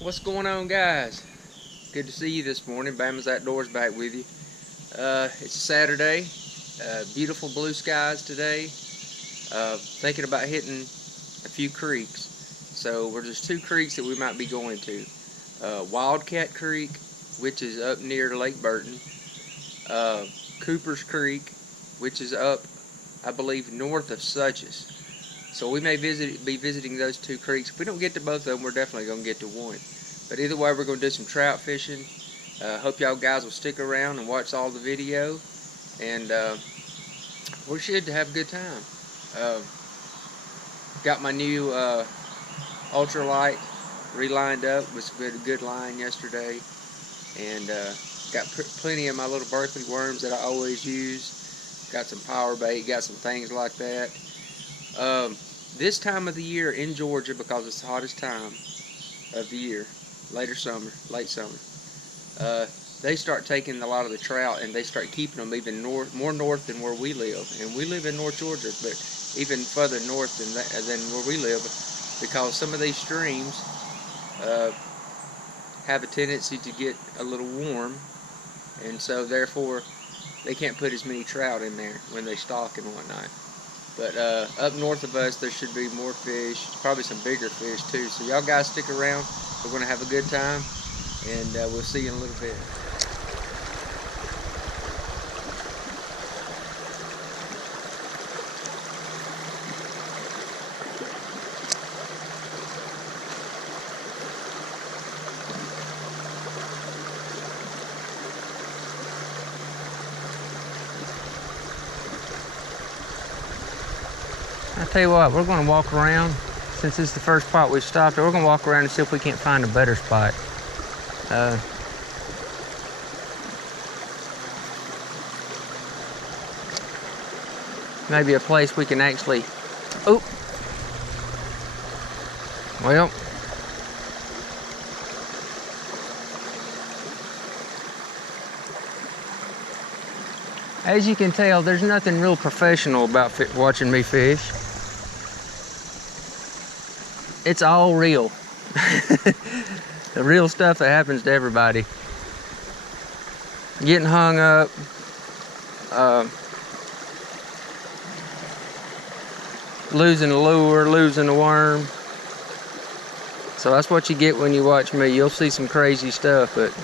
What's going on, guys? Good to see you this morning. Bama'S Outdoors back with you. It's a Saturday. Beautiful blue skies today. Thinking about hitting a few creeks. So there's two creeks that we might be going to. Wildcat Creek, which is up near Lake Burton. Cooper's Creek, which is up, I believe, north of Suches. So we may be visiting those two creeks. If we don't get to both of them, we're definitely going to get to one. But either way, we're going to do some trout fishing. Hope y'all guys will stick around and watch all the video. And we should have a good time. Got my new ultralight relined up. We had a good line yesterday. And got plenty of my little Berkeley worms that I always use. Got some power bait, got some things like that. This time of the year in Georgia, because it's the hottest time of the year, late summer, they start taking a lot of the trout and they start keeping them even more north than where we live. And we live in North Georgia, but even further north than where we live, because some of these streams have a tendency to get a little warm, and so therefore they can't put as many trout in there when they stock and whatnot. But up north of us, there should be more fish, probably some bigger fish too. So y'all guys stick around. We're going to have a good time, and we'll see you in a little bit. I tell you what, we're going to walk around. Since this is the first spot we stopped, we're going to walk around and see if we can't find a better spot. Maybe a place we can actually... Oh! Well... As you can tell, there's nothing real professional about watching me fish. It's all real. The real stuff that happens to everybody. Getting hung up. Losing a lure, losing a worm. So that's what you get when you watch me. You'll see some crazy stuff, but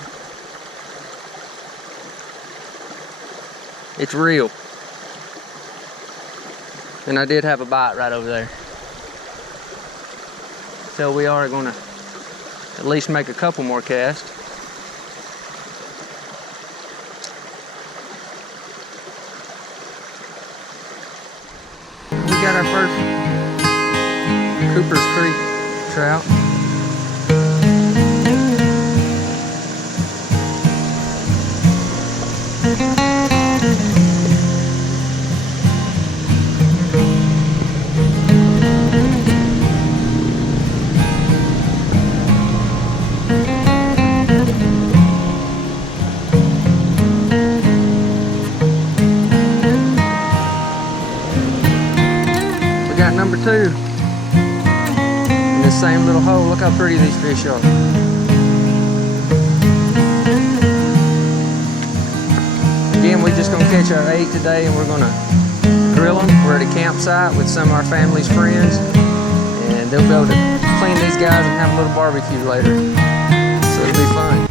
it's real. And I did have a bite right over there. So we are going to at least make a couple more casts. We got our first Cooper's Creek trout. Number two in this same little hole. Look how pretty these fish are. Again, we're just going to catch our 8 today, and we're going to grill them. We're at a campsite with some of our family's friends, and they'll be able to clean these guys and have a little barbecue later, so it'll be fun.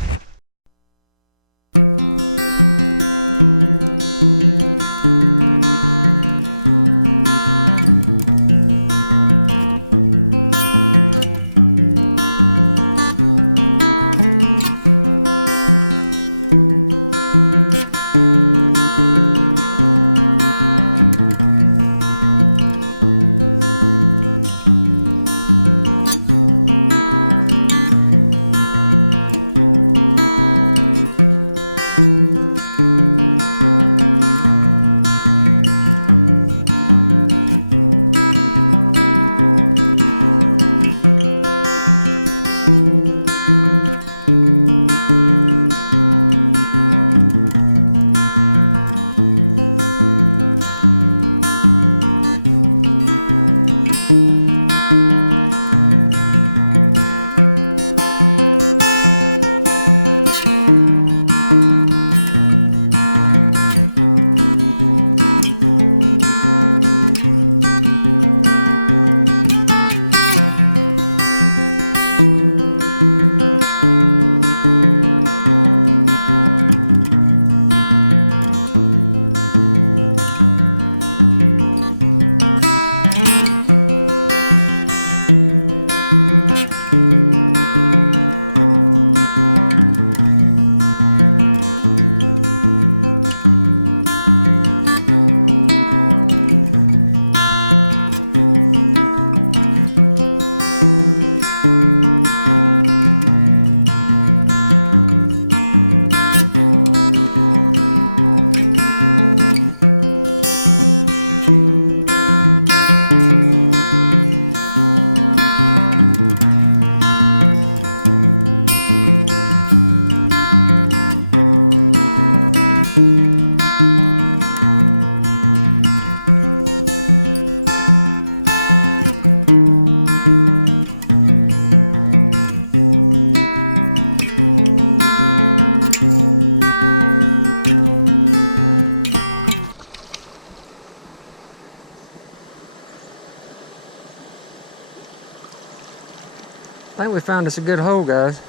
we found us a good hole, guys.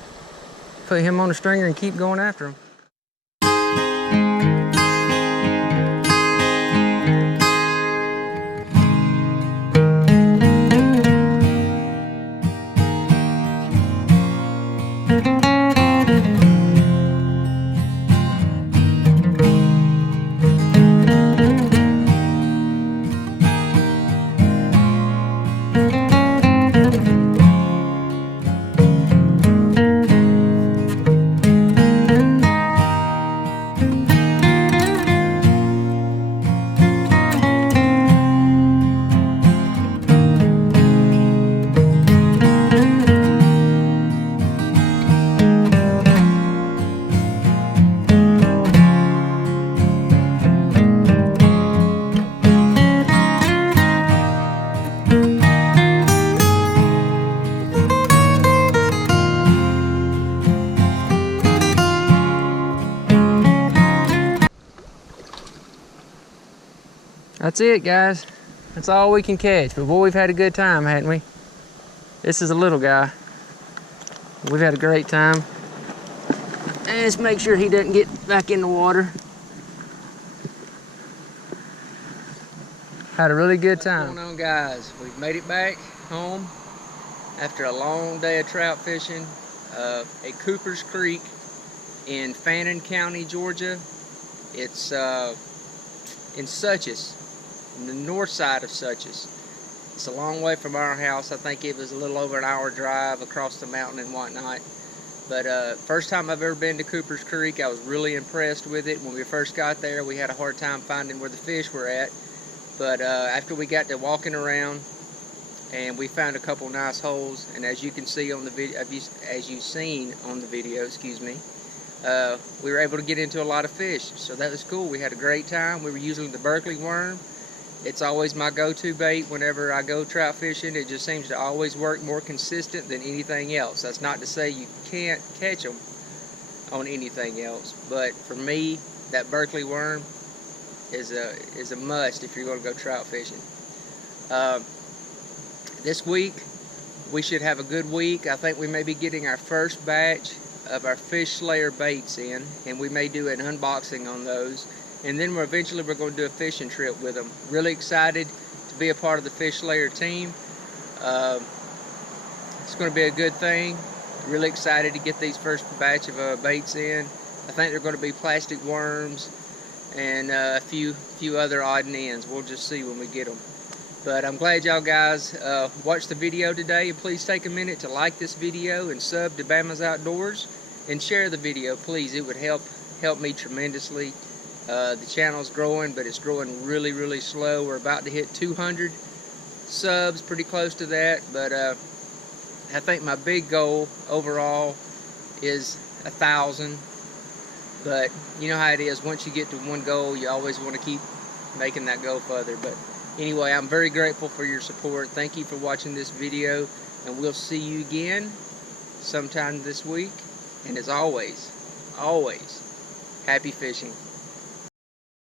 Put him on the stringer and keep going after him. That's it, guys. That's all we can catch. But boy, we've had a good time, hadn't we? This is a little guy. We've had a great time. And let's make sure he doesn't get back in the water. Had a really good time. What's going on, guys? We've made it back home after a long day of trout fishing at Cooper's Creek in Fannin County, Georgia. It's in Suches, in the north side of Suches. It's a long way from our house. I think it was a little over an hour drive across the mountain and whatnot. But first time I've ever been to Cooper's Creek. I was really impressed with it. When we first got there, we had a hard time finding where the fish were at. But after we got to walking around, and we found a couple nice holes, and as you can see on the video, as you've seen on the video, excuse me, we were able to get into a lot of fish, so that was cool. We had a great time. We were using the Berkeley worm. It's always my go-to bait whenever I go trout fishing. It just seems to always work more consistent than anything else. That's not to say you can't catch them on anything else, but for me, that Berkeley worm is a must if you're going to go trout fishing. This week, we should have a good week. I think we may be getting our first batch of our Fish Slayer baits in, and we may do an unboxing on those. And then eventually we're going to do a fishing trip with them. Really excited to be a part of the Fish Slayer team. It's going to be a good thing. Really excited to get these first batch of baits in. I think they're going to be plastic worms and a few other odd and ends. We'll just see when we get them. But I'm glad y'all guys watched the video today. And please take a minute to like this video and sub to Bama'S Outdoors and share the video, please. It would help me tremendously. The channel's growing, but it's growing really, really slow. We're about to hit 200 subs, pretty close to that. But I think my big goal overall is 1,000. But you know how it is. Once you get to one goal, you always want to keep making that go further. But anyway, I'm very grateful for your support. Thank you for watching this video, and we'll see you again sometime this week. And as always, happy fishing.